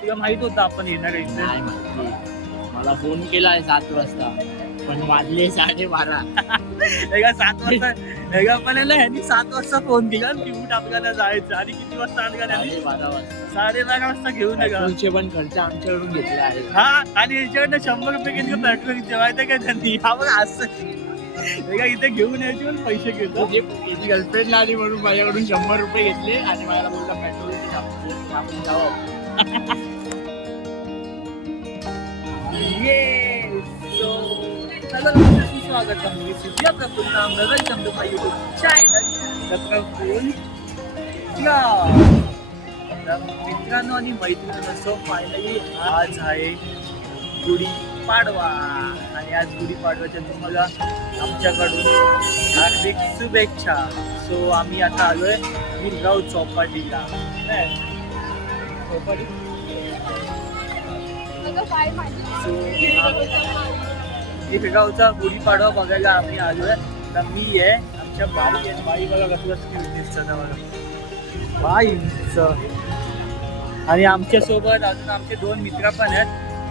तुला माहित होतं आपण येणार आहे इथे? नाही माहिती. मला फोन केलाय 7 वाजता पण वाजले 12:30. एका 7 वाजता एका पण ह्यांनी 7 वाजता फोन केला की उठ आपल्याला जायचं आणि किती वाजता आणलं त्यांनी? 12:30 वाजता. 12:30 वाजता घेऊन नका. पेट्रोलचे पण खर्च आमच्याकडून घेतले आहे. हा आणि याच्याकडनं 100 रुपये घेतले पेट्रोलचे माहिती काय त्यांनी? हा बघ असं एका इथे घेऊन यायचे पण पैसे घेतो. त्याची गर्लफ्रेंड आली म्हणून माझ्याकडून 100 रुपये घेतले आणि मला बोलला पेट्रोलचे आपण जाऊ. स्वागत आहे पुन्हा welcome to my YouTube channel. मित्रांनो आणि मैत्रिणींनो, फायनली आज आहे गुढीपाडवा आणि आज गुढीपाडव्याच्या तुम्हाला आमच्याकडून हार्दिक शुभेच्छा. सो आम्ही आता आलोय गिरगाव चौपाटीला. चौपाटी गिरगावचा गुढीपाडवा बघायला आम्ही आलोय. तर मी आहे, आमच्या बाई आहे. बाई बघा कसलं क्यूट दिसतं ना बघा बाईच. आणि आमच्या सोबत अजून आमचे 2 मित्र पण आहेत.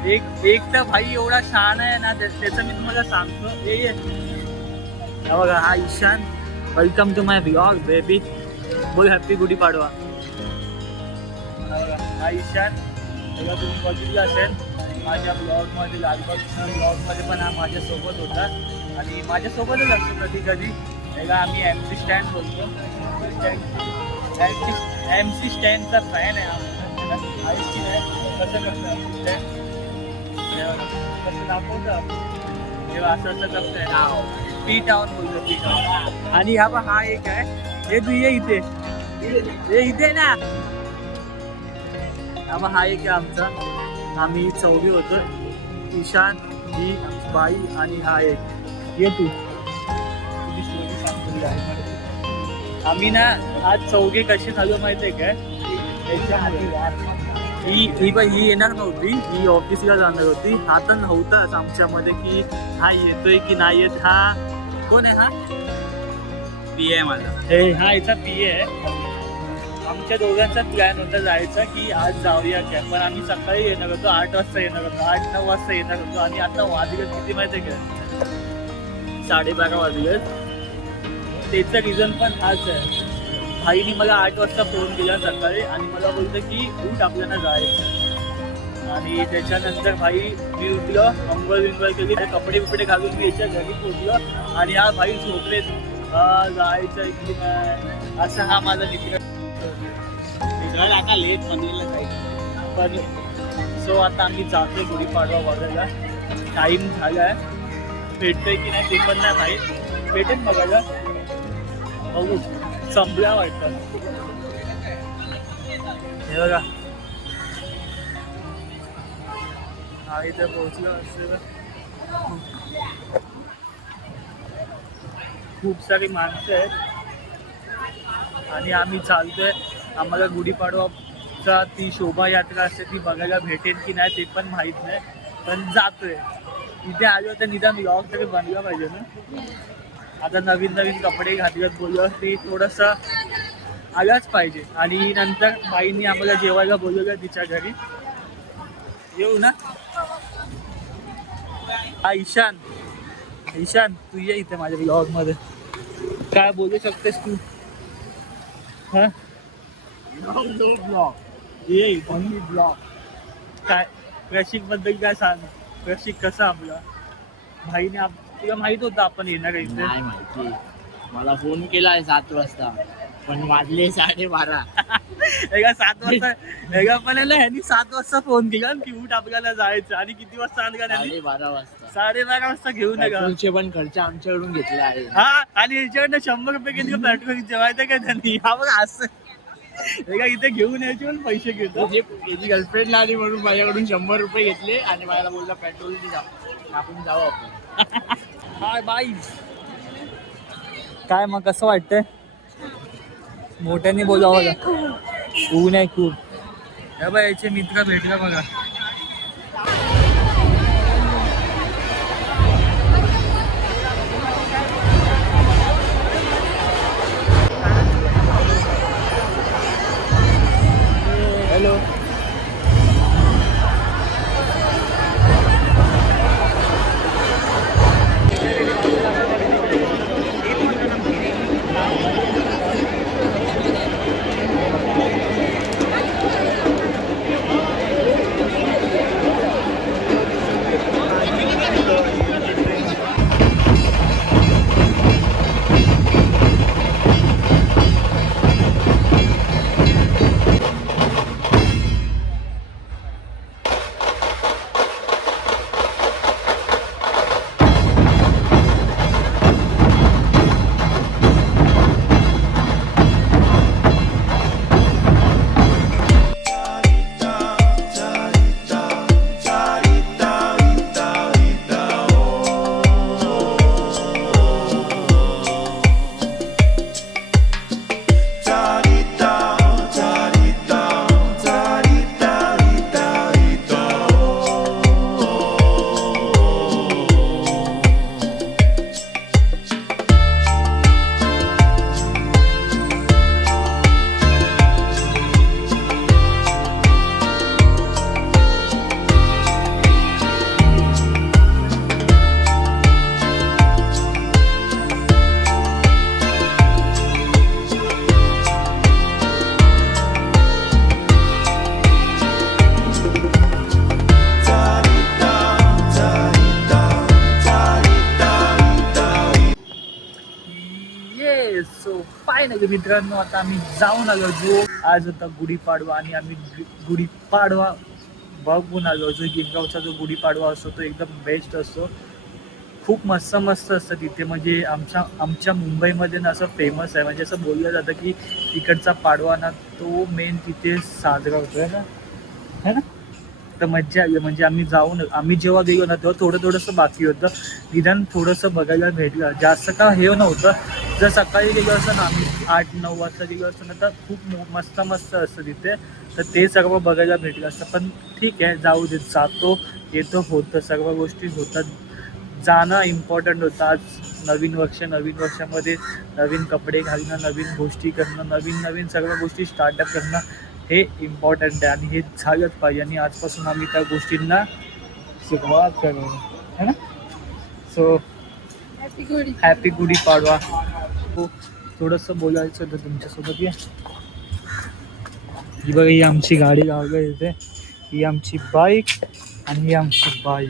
एक तर भाई एवढा छान आहे ना, त्याचं मी तुम्हाला सांगतो. हे बघा, हा Ishaan. Welcome to my blog baby. बोल हॅपी गुढीपाडवा. हा ईशान बघा, तुम्ही बघितलं असेल माझ्या ब्लॉगमध्ये, लालबागच्या ब्लॉगमध्ये पण हा माझ्यासोबत होता आणि माझ्यासोबतच असतो कधी कधी. त्याला आम्ही MC स्टँड बोलतो. MC स्टँडचा फॅन आहे आईस्टी नाही. कसं करतं MC स्टँड? कसं दाखवतं तेव्हा असं असं करतंय नाव पी टाउन बोलतो, पी टाउन. आणि हा एक आहे, हे तू ये इथे, हे इथे ना. हा एक आहे आमचा. आम्ही 4 होतो, ईशान, ही बाई आणि हा एक. ये तू, तुझी स्टोरी सांगतो. आम्ही ना आज 4 कसे झालो माहिती आहे काय? ही येणार नव्हती, ही ऑफिसला जाणार होती. हा तर नव्हताच आमच्यामध्ये की हा येतोय की नाही येत. हा कोण आहे? हा PA आहे माझा. हा याचा PA आहे. आमच्या दोघांचा प्लॅन होता जायचा की आज जाऊया काय, पण आम्ही सकाळी येणार होतो, 8 वाजता येणार होतो, 8-9 वाजता येणार होतो. आणि आता वाजलेत किती माहिती आहे काय? 12:30 वाजलेत. त्याचं रिझन पण हाच आहे. भाईनी मला 8 वाजता फोन केला सकाळी आणि मला बोलतं की उठ आपल्याला जायचं. आणि त्याच्यानंतर भाई मी उठलो, अंघोळ विंघोळ केली, कपडे बिपडे घालून मी याच्या घरी पोचलो आणि हा भाई झोपलेत. जायचं की नाही असं हा माझा मित्र. लेट पण. सो आता आम्ही जातोय गुढीपाडवा बघायला. टाईम झालाय, भेटतोय की नाही ते पण नाही माहीत. भेटेल बघायला, बघू. संपला वाटतं. हे बघा, हा इथे पोहोचलो असेल. खूप सारी माणसं आहेत आणि आम्ही चालतोय. आम्हाला गुढीपाडवाचा ती शोभायात्रा असते ती बघायला भेटेल की नाही ते पण माहीत नाही, पण जातोय. इथे आलो तर निदान व्लॉग तरी बनला पाहिजे ना. आता नवीन नवीन कपडे घातलेत बोललो ते थोडंसं आलाच पाहिजे. आणि नंतर बाईंनी आम्हाला जेवायला बोलवलं तिच्या घरी. येऊ ना. हा ईशान, ईशान तू ये इथे माझ्या ब्लॉगमध्ये. काय बोलू शकतेस तू? हा ब्लॉग ये ब्लॉग. काय प्रशिक बद्दल काय सांग? प्रशिक कसा आपला भाईने तुला माहित होतं आपण येणार आहे इथे? नाही माहिती. मला फोन केलाय 7 वाजता पण वाजले 12:30. एका 7 वाजता एका पण ह्यांनी 7 वाजता फोन केला की उठ आपल्याला जायचं आणि किती वाजता आणलं त्यांनी? 12:30 वाजता. 12:30 वाजता घेऊन नका. पेट्रोलचे पण खर्च आमच्याकडून घेतले आहे. हा आणि याच्याकडनं 100 रुपये घेतले पेट्रोलचे माहिती काय त्यांनी? हा बघ असं एका इथे घेऊन यायचे पण पैसे घेतो. त्याची गर्लफ्रेंड आली म्हणून माझ्याकडून 100 रुपये घेतले आणि मला बोलला पेट्रोलचे आपण जाऊ आपण. हाय बाई, काय मग कसं वाटतंय? मोठ्याने बोलावं का? ऊन आहे खूप. हे बघा याचे मित्र भेटला बघा. हॅलो. काय नाही मित्रांनो, आता आम्ही जाऊन आलो. जो आज होता गुढीपाडवा आणि आम्ही गुढीपाडवा बघून आलो. जो गिरगावचा जो गुढीपाडवा असतो तो एकदम बेस्ट असतो. खूप मस्त मस्त असतं तिथे. म्हणजे आमच्या मुंबईमध्ये ना असं फेमस आहे. म्हणजे असं बोललं जातं की तिकडचा पाडवा ना तो मेन तिथे साजरा होतो आहे ना, है ना. तर मज्जा आली. म्हणजे आम्ही जेव्हा गेलो ना तेव्हा थोडंसं बाकी होतं. निदान थोडंसं बघायला भेटलं. जास्त का हे नव्हतं. जर सकाळी गेलो असतं ना आम्ही 8-9 वाजता गेलो असतो ना तर खूप मस्त मस्त असतं तिथे. तर ते सर्व बघायला भेटलं असतं. पण ठीक आहे, जाऊ दे. जातो येतो होतं, सर्व गोष्टी होतात. जाणं इम्पॉर्टंट होतं. आज नवीन वर्षामध्ये नवीन कपडे घालणं, नवीन गोष्टी करणं, नवीन सर्व गोष्टी स्टार्टअप करणं हे इम्पॉर्टंट आहे आणि हे झालंच पाहिजे. आणि आजपासून आम्ही त्या गोष्टींना सुरुवात करू, है ना. So happy Gudi Padwa. हो, थोडंसं बोलायचं होतं तुमच्यासोबत. ही बघा, ही आमची गाडी लावली इथे. ही आमची बाईक आणि ही आमची बाई.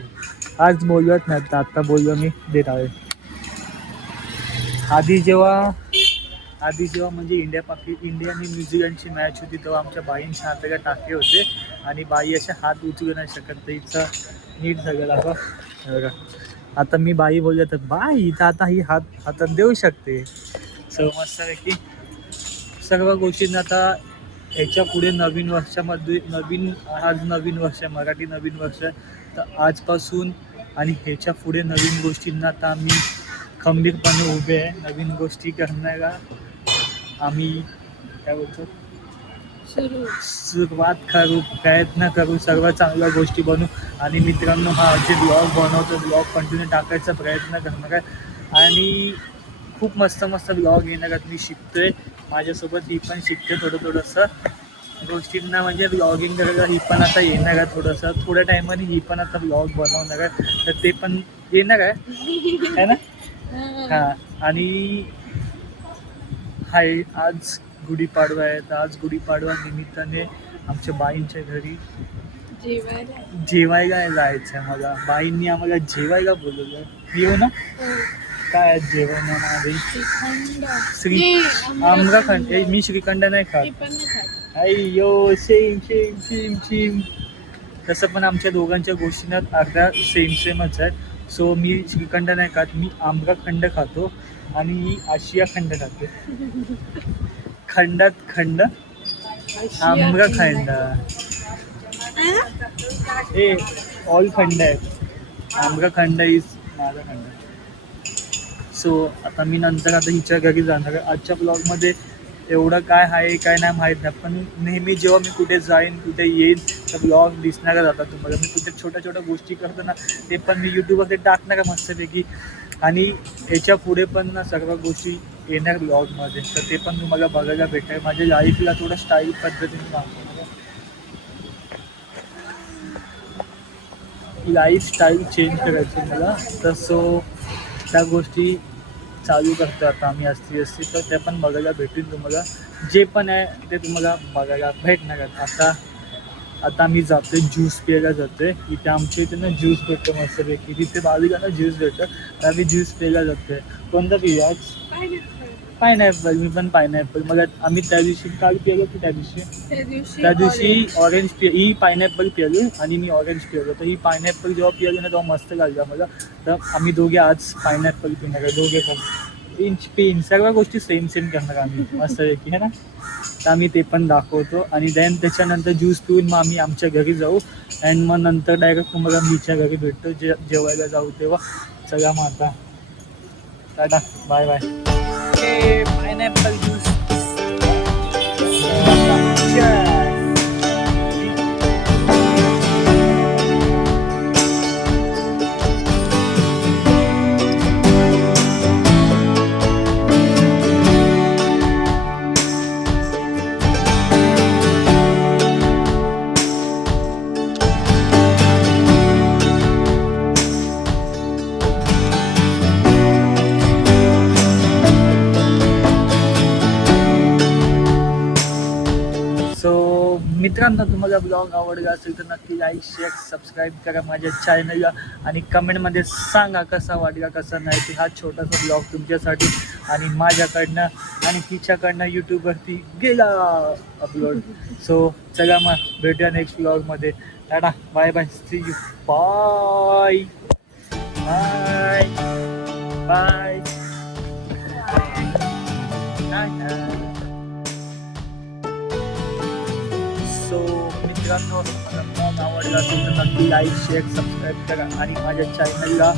आज बोलवत नाही, तर आता बोललो मी देत आहे. आधी जेव्हा म्हणजे इंडिया आणि न्यूझीलंडची मॅच होती तेव्हा आमच्या बाईंच्या हाताला टाके होते आणि बाई अशा हात उचलू नाही शकत. तर हिचं नीट झालेला बघा. आता मी बाई बोललो तर बाई तर आता ही हातात देऊ शकते. मस्तपैकी सर्व गोष्टींना आता ह्याच्या पुढे नवीन वर्षामध्ये आज नवीन वर्ष, मराठी नवीन वर्ष. तर आजपासून आणि ह्याच्या पुढे नवीन गोष्टींना आता आम्ही खंबीरपणे उभे आहे. नवीन गोष्टी करण्याला आम्ही काय बोलतो सुरुवात करू, प्रयत्न करू, सर्व चांगल्या गोष्टी बनवू. आणि मित्रांनो, हा जे ब्लॉग बनवतो ब्लॉग कंटिन्यू टाकायचा प्रयत्न करणार आहे. आणि खूप मस्त ब्लॉग येणार आहेत. मी शिकतोय, माझ्यासोबत ही पण शिकते थोडंसं गोष्टींना. म्हणजे ब्लॉगिंग करायला ही पण आता येणार आहे. थोड्या टायमाने ही पण आता ब्लॉग बनवणार आहे. तर ते पण येणार आहे ना. हां, आणि हाय आज गुढीपाडवा आहे. तर आज गुढीपाडवा निमित्ताने आमच्या बाईंच्या घरी जेवायला जायचं आहे. मला बाईंनी आम्हाला जेवायला बोलवलं. येऊ ना. काय जेवणामध्ये आम्रखंड. मी श्रीखंड नाही खात. अय्यो, सेम. तसं पण आमच्या दोघांच्या गोष्टींना अर्धा सेमच आहे. सो मी श्रीखंड नाही खात, मी आम्रखंड खातो आणि आशिया खंड खातो. खंडात खंड आम्रखंड. हे ऑल खंड आहेत. आम्रखंड इज माझा खंड. सो आता मी नंतर हिच्या घरी जाणार आहे. आजच्या ब्लॉगमध्ये एवढं काय आहे काय नाही माहीत नाही. पण नेहमी जेव्हा मी कुठे जाईन कुठे येईन तर ब्लॉग दिसणारच आता तुम्हाला. मी कुठे छोट्या गोष्टी करतो ना ते पण मी यूट्यूबवरती टाकणार आहे मस्तपैकी. आणि याच्या पुढे पण ना सर्व गोष्टी येणार ब्लॉगमध्ये. तर ते पण तुम्हाला बघायला भेटेल. माझ्या लाईफला थोडं स्टाईल पद्धतीने मागतो. लाईफस्टाईल चेंज करायची मला. तर सो त्या गोष्टी चालू करतो आता आम्ही असती. तर ते पण बघायला भेटेल तुम्हाला. जे पण आहे ते तुम्हाला बघायला भेटणार आहे. आता आम्ही जातो आहे ज्यूस प्यायला जातो आहे. इथे आमच्या इथे ना ज्यूस भेटतो मस्तपैकी. तिथे बाजूला ज्यूस भेटतं. तर आम्ही ज्यूस प्यायला जातो आहे. कोणता पिऊया आज? पायनॅपल. मी पण पायनॅपल. मग आम्ही त्या दिवशी काल पिलो की त्या दिवशी ऑरेंज ही पायनॅपल पिलो आणि मी ऑरेंज पिलो. तर ही पायनॅपल जेव्हा पिलो ना तेव्हा मस्त लागला मला. तर आम्ही दोघे आज पायनॅपल पिणार आहे. दोघे पण पेन सर्व गोष्टी सेम करणार आम्ही मस्तपैकी, है ना. तर आम्ही ते पण दाखवतो. आणि देन त्याच्यानंतर ज्यूस पिऊन मग आम्ही आमच्या घरी जाऊ. अँड मग नंतर डायरेक्ट तुम्हाला मीच्या घरी भेटतो जेवायला जाऊ तेव्हा. चला मग आता टाटा, बाय. Pineapple juice. मित्रांनो, तुम्हाला ब्लॉग आवडला असेल तर नक्की लाईक शेअर सबस्क्राईब करा माझ्या चॅनलला. आणि कमेंटमध्ये सांगा कसा वाटला कसा नाही. ते हा छोटासा ब्लॉग तुमच्यासाठी. आणि माझ्याकडनं आणि तिच्याकडनं यूट्यूबवरती गेला अपलोड. सो चला मग भेटूया नेक्स्ट ब्लॉगमध्ये. Tata bye bye, see you, bye bye bye. So मित्रांनो, मला ब्लॉग आवडला असेल तर नक्की लाईक शेअर सबस्क्राईब करा आणि माझ्या चॅनलला